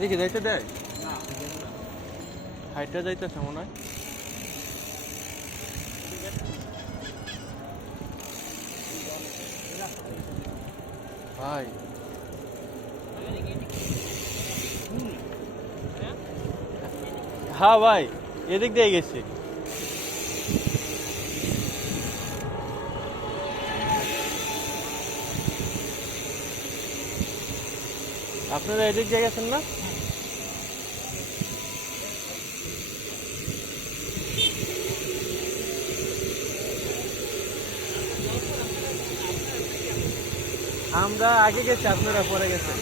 দেখি যাইতে দেয় হাইটটা যাইতেছে মনে হয় ভাই হ্যাঁ ভাই এদিক দিয়ে গেছি আপনারা এদিক দিয়ে গেছেন না আমরা আগে গেছি আপনারা পরে গেছেন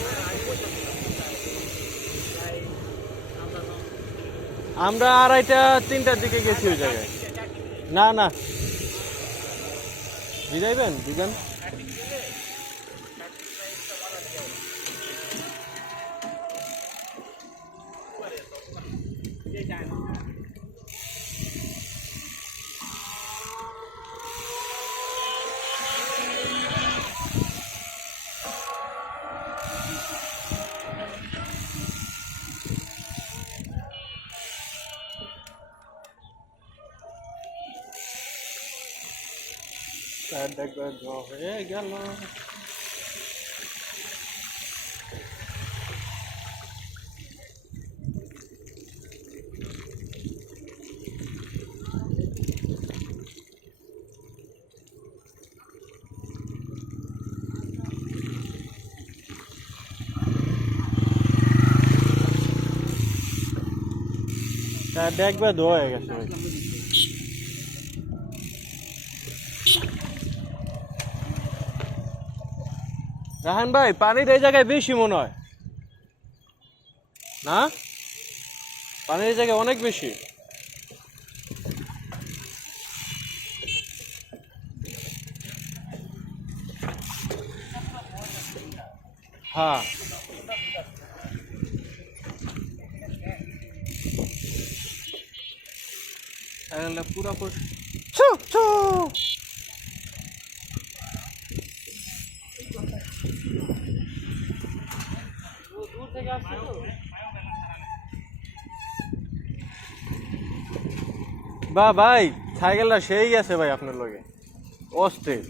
আমরা 2:30-3টার দিকে গেছি ওই জায়গায় না না দিবেন দিবেন একবার হয়ে গেল একবার ধোয়া হয়ে গেছে রাহান ভাই পানির এই জায়গায় বেশি মনে হয় না পানির এই জায়গায় অনেক বেশি হ্যাঁ পুরা বা ভাই সাইকেলটা সেই আছে ভাই আপনার লগে অস্থির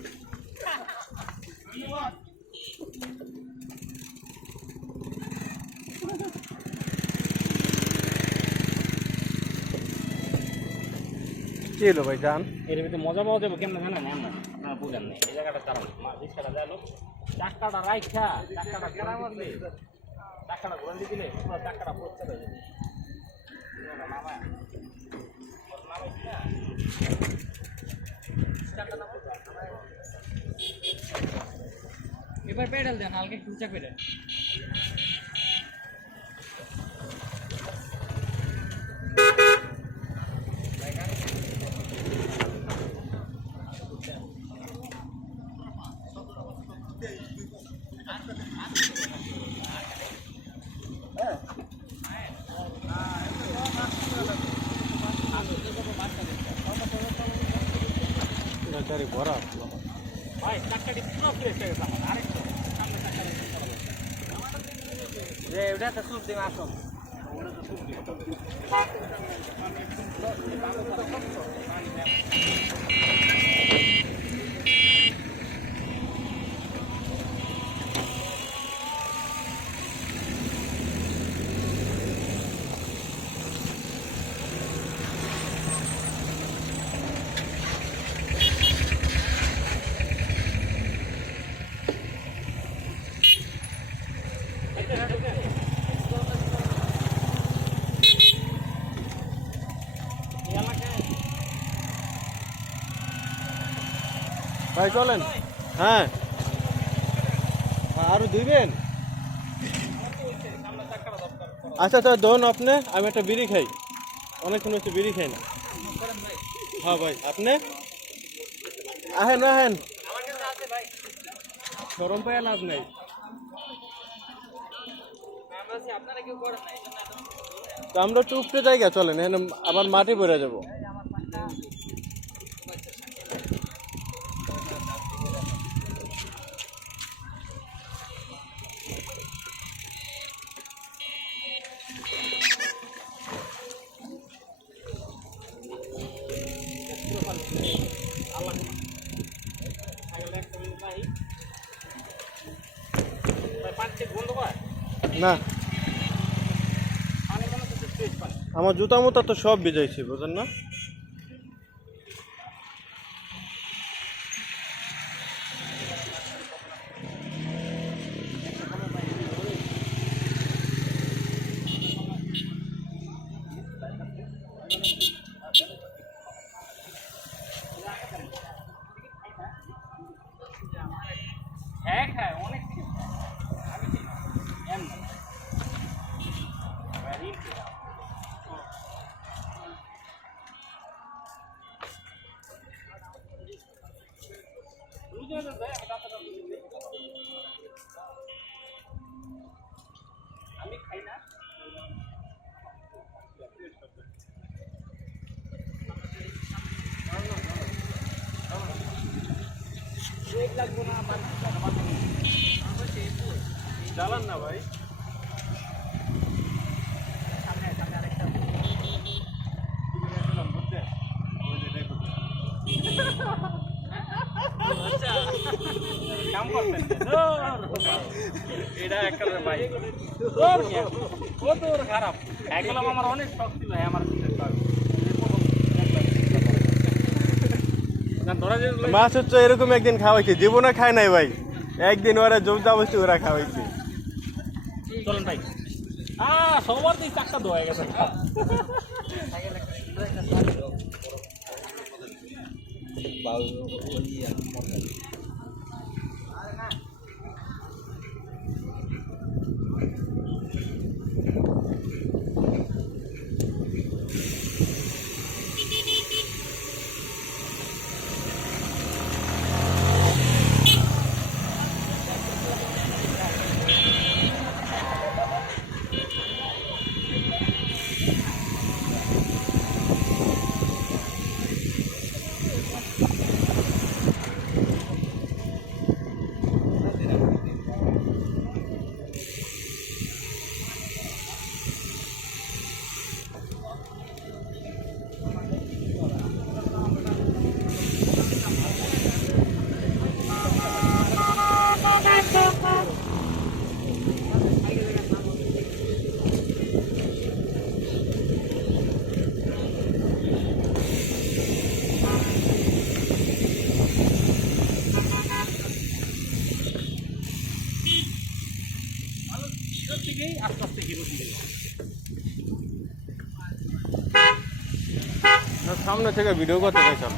কি হলো ভাই জান এর ভিতরে মজা পাওয়া যাবে কেমন জানেন আমরা আপনারা বুঝেন না এই জায়গাটা দাঁড়ান রিক্সাটা যাইলো চাক্কাটা রাইখা চাক্কাটা ঘুরান দিলে পুরো চাক্কাটা পড়তে যাবে এবার পেডাল দেন হালকা একটু উঁচা করে গাড়ি ভরা ভাই চাক্কাটি পুরো ফ্রেশ হয়ে গেছে আমার আরেকটা সামনে চাক্কাটা যে ওটা তো সুপ দিন আসো ওটা তো সুপ দিন ভাই চলেন হ্যাঁ আরো দিবেন আচ্ছা তো দোন আপনি আমি একটা বিড়ি খাই অনেকক্ষণ হচ্ছে বিড়ি খাই না হ্যাঁ ভাই আপনি আহেন আহেন গরম পায়ে লাভ নেই তো আমরা একটু উপরে জায়গা চলেন এখানে আবার মাটি পড়ে যাবো ঠিক বন্ধ কর না পানি মনে হচ্ছে ফ্রেশ পানি আমার জুতা মুতা তো সব ভিজাইছি বুঝেন না হ্যাঁ খায় অনেক কিছু আমি কি এমন ভেরি আমি খাই না লাগবো না চালান না ভাই সামনে সামনে আরেকটা কাম করতেন এটা একটা ভাই ও তোর খারাপ এগুলো আমার অনেক শখ ছিল আমার মাছ হচ্ছে এরকম একদিন খাওয়াইছে জীবনে খায় নাই ভাই একদিন ওরা জমতে বসে ওরা খাওয়াইছে চলেন ভাই সবার দিক চাকটা ধোয়া গেছে আস্তে আস্তে হিরো দিকে সামনে থেকে ভিডিও করতে চাইছিলাম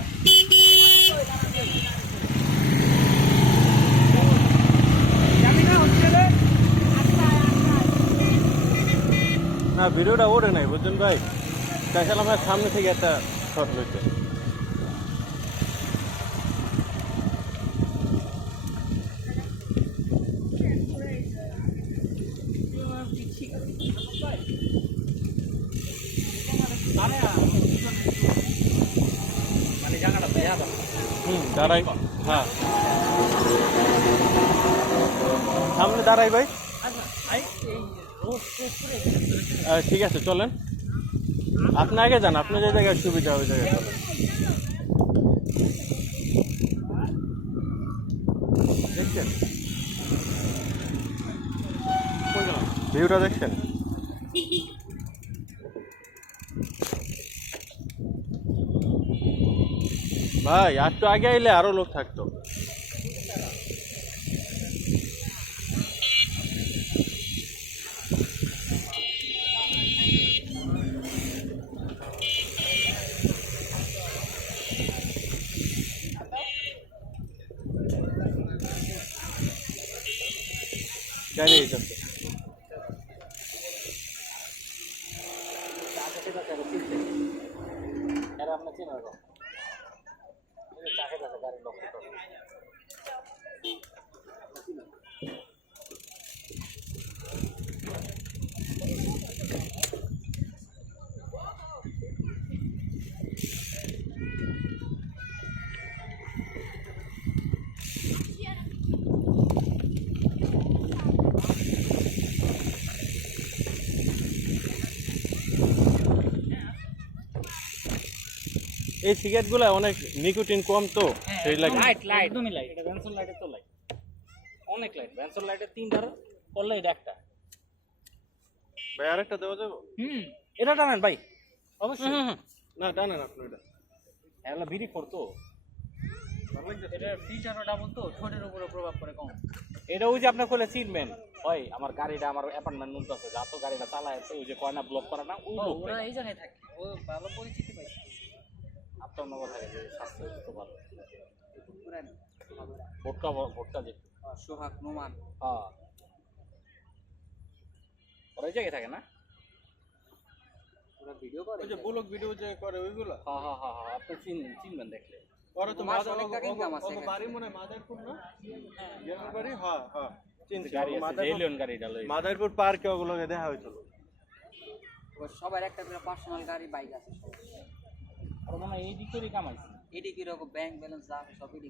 না ভিডিওটা ওঠে নাই বুঝছেন ভাই চাইছিলাম সামনে থেকে একটা শট লইতে মানে জায়গাটা দেয়া দাও দাঁড়াই হ্যাঁ সামনে দাঁড়াই ভাই ঠিক আছে চলেন আপনি আগে যান আপনি যে জায়গায় সুবিধা ওই জায়গায় দেখছেন ভিউটা দেখছেন ভাই আর তো আগে আইলে আরো লোক থাকতো গাড়ি এইটাতে আপনার চেনা চাকে আছে গাড়ির লোক এই সিগারেটগুলো অনেক নিকোটিন কম তো সেই লাগে লাইট লাইট একদমই লাইট এটা ভ্যানসন লাইটের তো লাইট অনেক লাইট ভ্যানসন লাইটের 3 ধারা করলে এটা একটা ভাই আরেকটা দেওয়া যাবো? এটা টানেন ভাই অবশ্যই না টানেন আপনি এটা। এগুলো বিড়ি করতো এটা ফিচার ডাবল তো ঠোঁটের উপরে প্রভাব পড়ে কম। এটা ওই যে আপনার করলে চিনবেন হয় আমার গাড়িটা আমার অ্যাপার্টমেন্ট নুনতে আছে যা তো গাড়িটা চালায় ওই যে কয়না ব্লক করে না ওই লোক ওরা এই জায়গায় থাকে, ও ভালো পরিচিতি পাইছে। আপনার নগর থাকে যে স্বাস্থ্য তো ভালো পুরান ভোটটা যে সোহাগ নোমান হ্যাঁ ওরা এই জায়গায় থাকে না ওরা ভিডিও করে। ওই যে ব্লগ ভিডিও যে করে ওইগুলা। হ্যাঁ হ্যাঁ হ্যাঁ হ্যাঁ আপনি চিনবেন দেখলে ওরা তো মাস অনেক টাকা income আছে এখানে। বাড়ি মনে হয় মাদারপুর না? গ্রামের বাড়ি? হ্যাঁ হ্যাঁ চিনছি। গাড়ি আছে এলিয়ন গাড়িটা লই মাদারপুর পার্কে ওগুলোকে দেখা হয়েছিল। সবার একটা করে পার্সোনাল গাড়ি বাইক আছে সবার। আর মনে হয় এই দিক করেই কামাইছে এটি কিরকম ব্যাংক ব্যালেন্স যা আছে সব এদিকে।